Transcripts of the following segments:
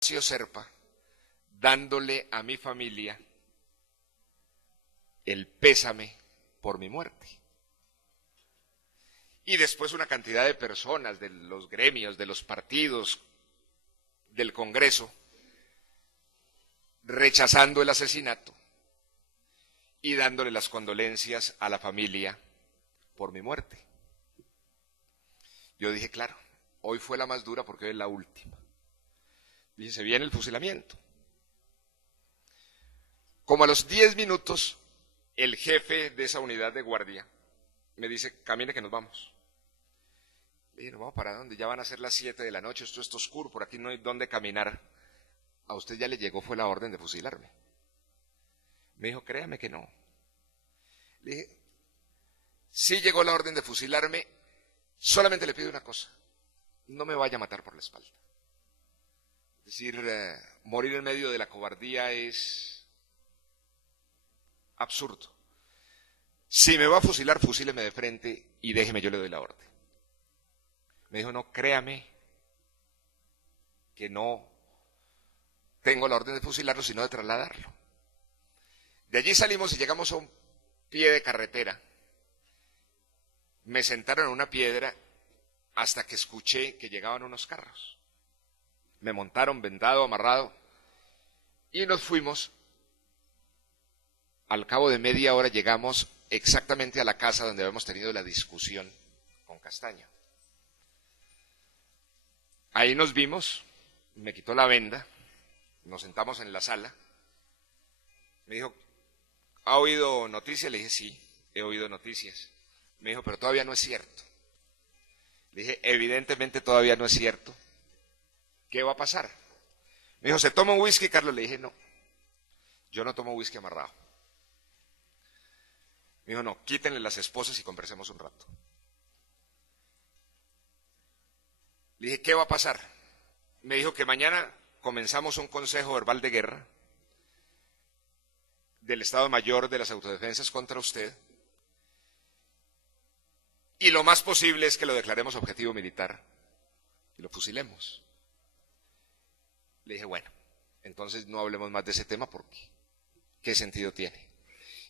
Serpa, dándole a mi familia el pésame por mi muerte. Y después una cantidad de personas de los gremios, de los partidos, del Congreso, rechazando el asesinato y dándole las condolencias a la familia por mi muerte. Yo dije, claro, hoy fue la más dura porque hoy es la última. Dije, se viene el fusilamiento. Como a los 10 minutos, el jefe de esa unidad de guardia me dice, camine que nos vamos. Le dije, ¿nos vamos para dónde? Ya van a ser las 7 de la noche, esto está oscuro, por aquí no hay dónde caminar. A usted ya le llegó, fue la orden de fusilarme. Me dijo, créame que no. Le dije, sí llegó la orden de fusilarme, solamente le pido una cosa, no me vaya a matar por la espalda. Es decir, morir en medio de la cobardía es absurdo. Si me va a fusilar, fusíleme de frente y déjeme, yo le doy la orden. Me dijo, no, créame que no tengo la orden de fusilarlo, sino de trasladarlo. De allí salimos y llegamos a un pie de carretera. Me sentaron en una piedra hasta que escuché que llegaban unos carros. Me montaron vendado, amarrado, y nos fuimos. Al cabo de media hora llegamos exactamente a la casa donde habíamos tenido la discusión con Castaño. Ahí nos vimos, me quitó la venda, nos sentamos en la sala. Me dijo, ¿ha oído noticias? Le dije, sí, he oído noticias. Me dijo, pero todavía no es cierto. Le dije, evidentemente todavía no es cierto. ¿Qué va a pasar? Me dijo, ¿se toma un whisky, Carlos? Le dije, no, yo no tomo whisky amarrado. Me dijo, no, quítenle las esposas y conversemos un rato. Le dije, ¿qué va a pasar? Me dijo que mañana comenzamos un consejo verbal de guerra del Estado Mayor de las Autodefensas contra usted, y lo más posible es que lo declaremos objetivo militar y lo fusilemos. Le dije, bueno, entonces no hablemos más de ese tema porque ¿qué sentido tiene?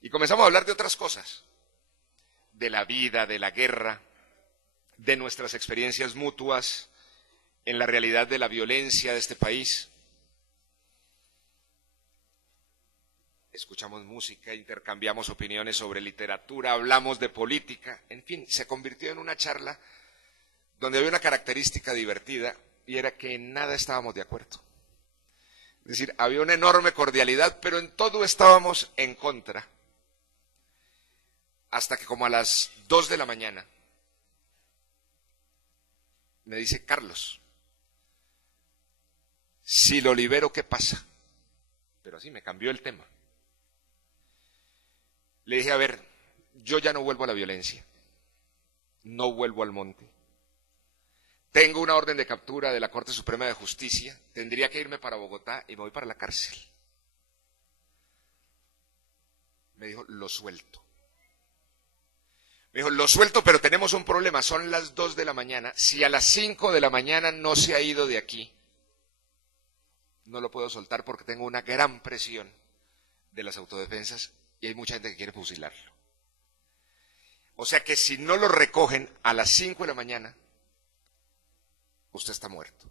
Y comenzamos a hablar de otras cosas, de la vida, de la guerra, de nuestras experiencias mutuas en la realidad de la violencia de este país. Escuchamos música, intercambiamos opiniones sobre literatura, hablamos de política, en fin, se convirtió en una charla donde había una característica divertida y era que en nada estábamos de acuerdo. Es decir, había una enorme cordialidad, pero en todo estábamos en contra. Hasta que como a las 2 de la mañana me dice, Carlos, si lo libero, ¿qué pasa? Pero así me cambió el tema. Le dije, a ver, yo ya no vuelvo a la violencia, no vuelvo al monte. Tengo una orden de captura de la Corte Suprema de Justicia, tendría que irme para Bogotá y me voy para la cárcel. Me dijo, lo suelto. Me dijo, lo suelto, pero tenemos un problema, son las 2 de la mañana. Si a las 5 de la mañana no se ha ido de aquí, no lo puedo soltar porque tengo una gran presión de las autodefensas y hay mucha gente que quiere fusilarlo. O sea que si no lo recogen a las 5 de la mañana, usted está muerto.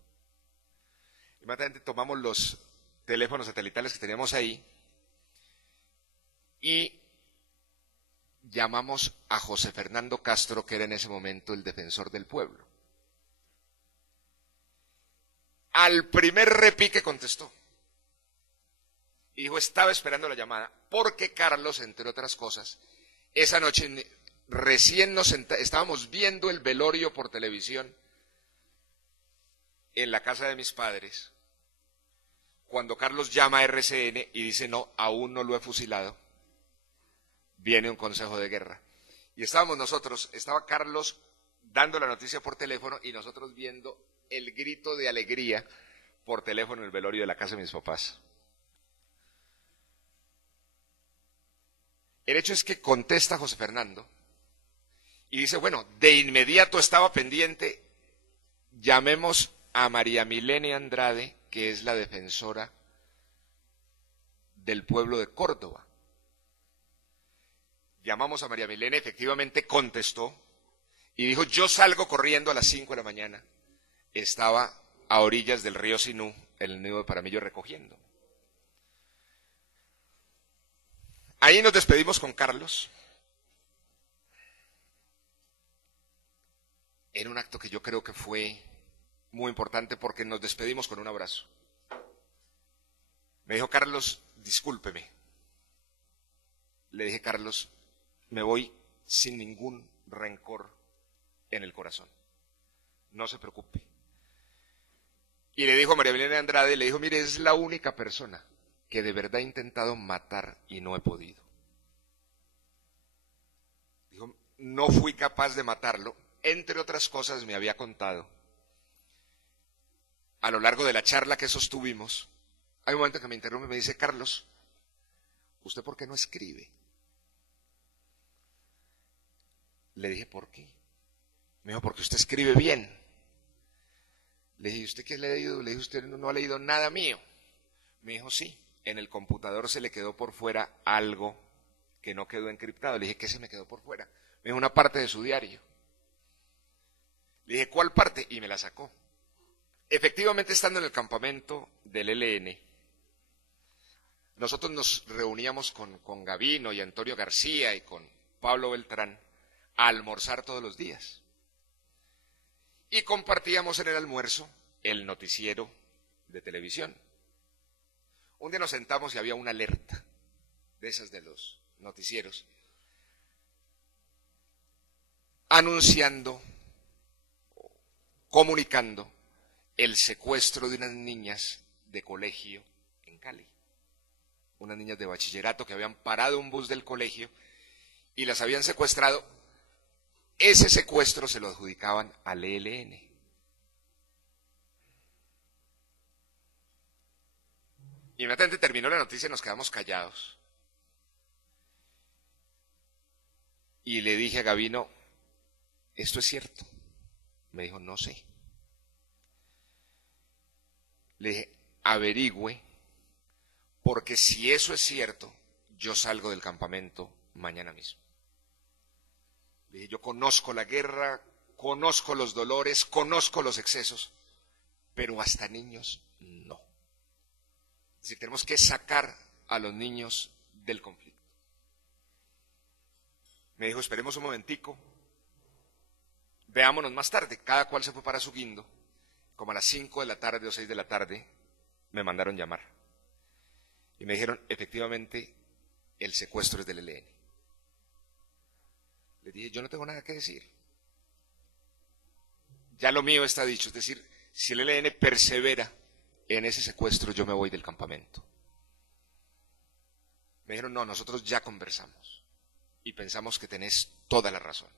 Inmediatamente tomamos los teléfonos satelitales que teníamos ahí y llamamos a José Fernando Castro, que era en ese momento el defensor del pueblo. Al primer repique contestó. Y dijo, estaba esperando la llamada, porque Carlos, entre otras cosas, esa noche recién estábamos viendo el velorio por televisión en la casa de mis padres, cuando Carlos llama a RCN y dice, no, aún no lo he fusilado, viene un consejo de guerra. Y estábamos nosotros, estaba Carlos dando la noticia por teléfono y nosotros viendo el grito de alegría por teléfono en el velorio de la casa de mis papás. El hecho es que contesta José Fernando y dice, bueno, de inmediato estaba pendiente, llamemos a María Milena Andrade que es la defensora del pueblo de Córdoba. Llamamos a María Milena, efectivamente contestó y dijo, yo salgo corriendo a las 5 de la mañana. Estaba a orillas del río Sinú, en el nido de Paramillo, recogiendo. Ahí nos despedimos con Carlos, en un acto que yo creo que fue muy importante porque nos despedimos con un abrazo. Me dijo, Carlos, discúlpeme. Le dije, Carlos, me voy sin ningún rencor en el corazón. No se preocupe. Y le dijo a María Milena Andrade, le dijo, mire, es la única persona que de verdad he intentado matar y no he podido. Dijo, no fui capaz de matarlo. Entre otras cosas me había contado, a lo largo de la charla que sostuvimos, hay un momento que me interrumpe y me dice, Carlos, ¿usted por qué no escribe? Le dije, ¿por qué? Me dijo, porque usted escribe bien. Le dije, ¿usted qué ha leído? Le dije, usted no ha leído nada mío. Me dijo, sí, en el computador se le quedó por fuera algo que no quedó encriptado. Le dije, ¿qué se me quedó por fuera? Me dijo, una parte de su diario. Le dije, ¿cuál parte? Y me la sacó. Efectivamente, estando en el campamento del ELN, nosotros nos reuníamos con Gavino y Antonio García y con Pablo Beltrán a almorzar todos los días. Y compartíamos en el almuerzo el noticiero de televisión. Un día nos sentamos y había una alerta de esas de los noticieros, anunciando, comunicando el secuestro de unas niñas de colegio en Cali. Unas niñas de bachillerato que habían parado un bus del colegio y las habían secuestrado. Ese secuestro se lo adjudicaban al ELN. Inmediatamente terminó la noticia y nos quedamos callados. Y le dije a Gavino, ¿esto es cierto? Me dijo, no sé. Le dije, averigüe, porque si eso es cierto, yo salgo del campamento mañana mismo. Le dije, yo conozco la guerra, conozco los dolores, conozco los excesos, pero hasta niños no. Es decir, tenemos que sacar a los niños del conflicto. Me dijo, esperemos un momentico, veámonos más tarde. Cada cual se fue para su guindo. Como a las 5 de la tarde o 6 de la tarde, me mandaron llamar. Y me dijeron, efectivamente, el secuestro es del ELN. Le dije, yo no tengo nada que decir. Ya lo mío está dicho. Es decir, si el ELN persevera en ese secuestro, yo me voy del campamento. Me dijeron, no, nosotros ya conversamos. Y pensamos que tenés toda la razón.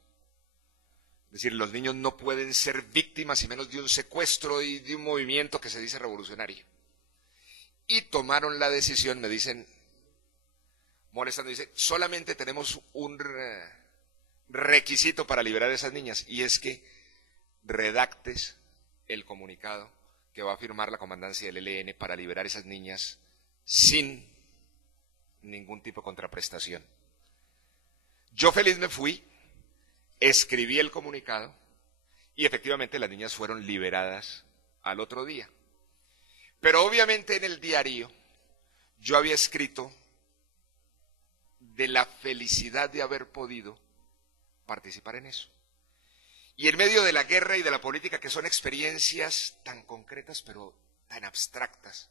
Es decir, los niños no pueden ser víctimas y menos de un secuestro y de un movimiento que se dice revolucionario. Y tomaron la decisión, me dicen, molestando, dice, solamente tenemos un requisito para liberar a esas niñas, y es que redactes el comunicado que va a firmar la comandancia del ELN para liberar a esas niñas sin ningún tipo de contraprestación. Yo feliz me fui, escribí el comunicado y efectivamente las niñas fueron liberadas al otro día. Pero obviamente en el diario yo había escrito de la felicidad de haber podido participar en eso. Y en medio de la guerra y de la política, que son experiencias tan concretas pero tan abstractas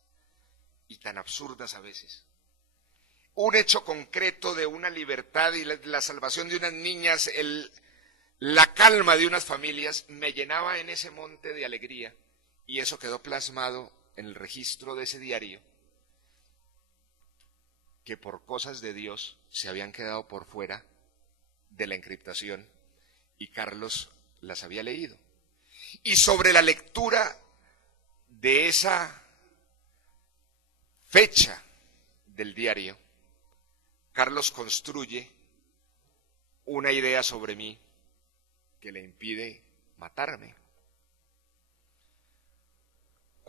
y tan absurdas a veces, un hecho concreto de una libertad y la salvación de unas niñas, la calma de unas familias, me llenaba en ese monte de alegría, y eso quedó plasmado en el registro de ese diario, que por cosas de Dios se habían quedado por fuera de la encriptación y Carlos las había leído. Y sobre la lectura de esa fecha del diario, Carlos construye una idea sobre mí que le impide matarme.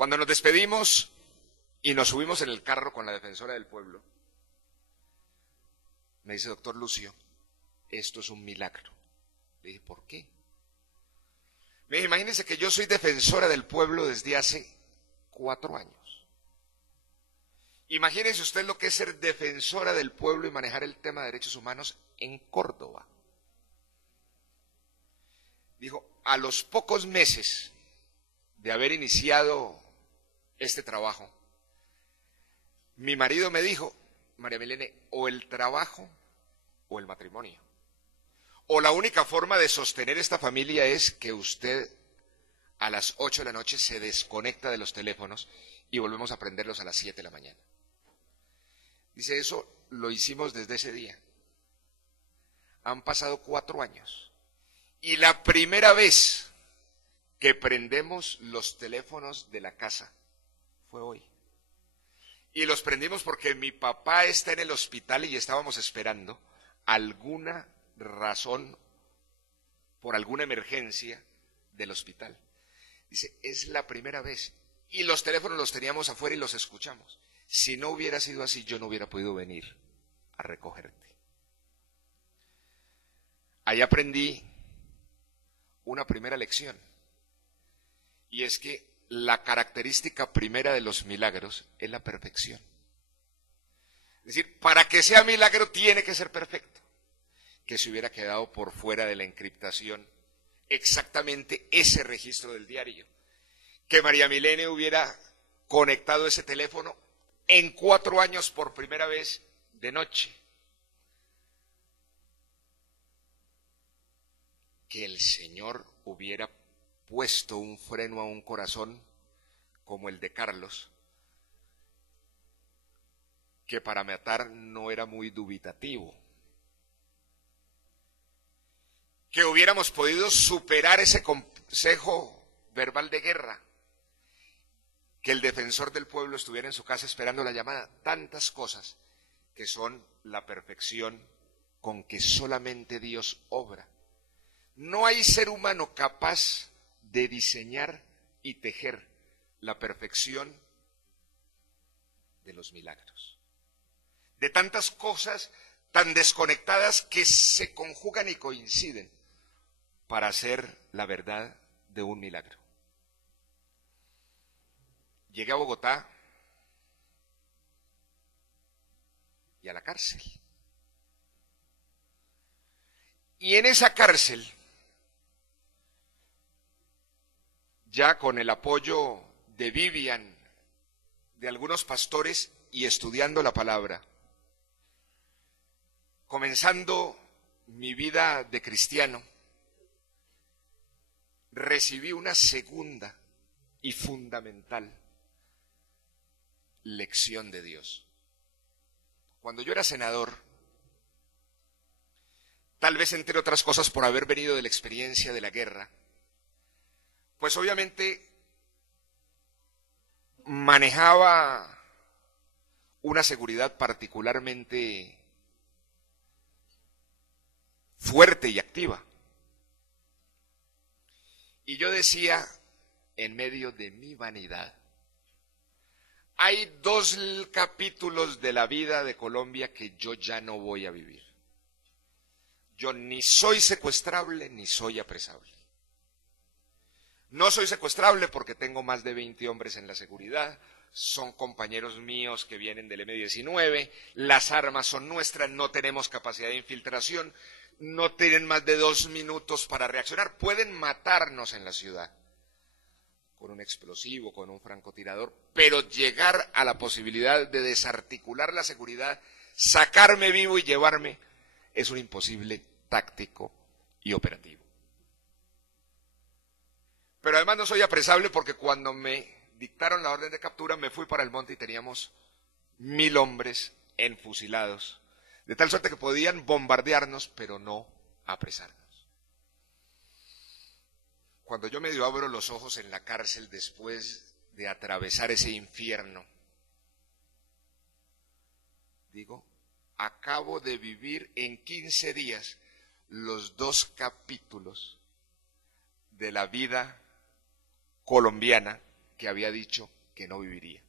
Cuando nos despedimos y nos subimos en el carro con la defensora del pueblo, me dice: doctor Lucio, esto es un milagro. Le dije: ¿por qué? Me dice: imagínense que yo soy defensora del pueblo desde hace 4 años. Imagínense usted lo que es ser defensora del pueblo y manejar el tema de derechos humanos en Córdoba. Dijo: a los pocos meses de haber iniciado este trabajo, mi marido me dijo: María Milene, o el trabajo o el matrimonio. O la única forma de sostener esta familia es que usted a las 8 de la noche se desconecta de los teléfonos y volvemos a prenderlos a las 7 de la mañana. Dice: eso lo hicimos desde ese día. Han pasado 4 años. Y la primera vez que prendemos los teléfonos de la casa fue hoy. Y los prendimos porque mi papá está en el hospital y estábamos esperando alguna razón por alguna emergencia del hospital. Dice: es la primera vez. Y los teléfonos los teníamos afuera y los escuchamos. Si no hubiera sido así, yo no hubiera podido venir a recogerte. Ahí aprendí una primera lección. Y es que la característica primera de los milagros es la perfección. Es decir, para que sea milagro tiene que ser perfecto. Que se hubiera quedado por fuera de la encriptación exactamente ese registro del diario. Que María Milene hubiera conectado ese teléfono en 4 años por primera vez de noche. Que el Señor hubiera puesto un freno a un corazón como el de Carlos, que para matar no era muy dubitativo. Que hubiéramos podido superar ese consejo verbal de guerra. Que el defensor del pueblo estuviera en su casa esperando la llamada. Tantas cosas que son la perfección con que solamente Dios obra. No hay ser humano capaz de diseñar y tejer la perfección de los milagros. De tantas cosas tan desconectadas que se conjugan y coinciden para hacer la verdad de un milagro. Llegué a Bogotá y a la cárcel. Y en esa cárcel, ya con el apoyo de Vivian, de algunos pastores y estudiando la palabra, comenzando mi vida de cristiano, recibí una segunda y fundamental lección de Dios. Cuando yo era senador, tal vez entre otras cosas por haber venido de la experiencia de la guerra, pues obviamente manejaba una seguridad particularmente fuerte y activa. Y yo decía, en medio de mi vanidad, hay 2 capítulos de la vida de Colombia que yo ya no voy a vivir. Yo ni soy secuestrable ni soy apresable. No soy secuestrable porque tengo más de 20 hombres en la seguridad, son compañeros míos que vienen del M-19, las armas son nuestras, no tenemos capacidad de infiltración, no tienen más de 2 minutos para reaccionar, pueden matarnos en la ciudad con un explosivo, con un francotirador, pero llegar a la posibilidad de desarticular la seguridad, sacarme vivo y llevarme, es un imposible táctico y operativo. Pero además no soy apresable porque cuando me dictaron la orden de captura me fui para el monte y teníamos 1000 hombres enfusilados, de tal suerte que podían bombardearnos, pero no apresarnos. Cuando yo medio abro los ojos en la cárcel después de atravesar ese infierno, digo, acabo de vivir en 15 días los 2 capítulos de la vida colombiana que había dicho que no viviría.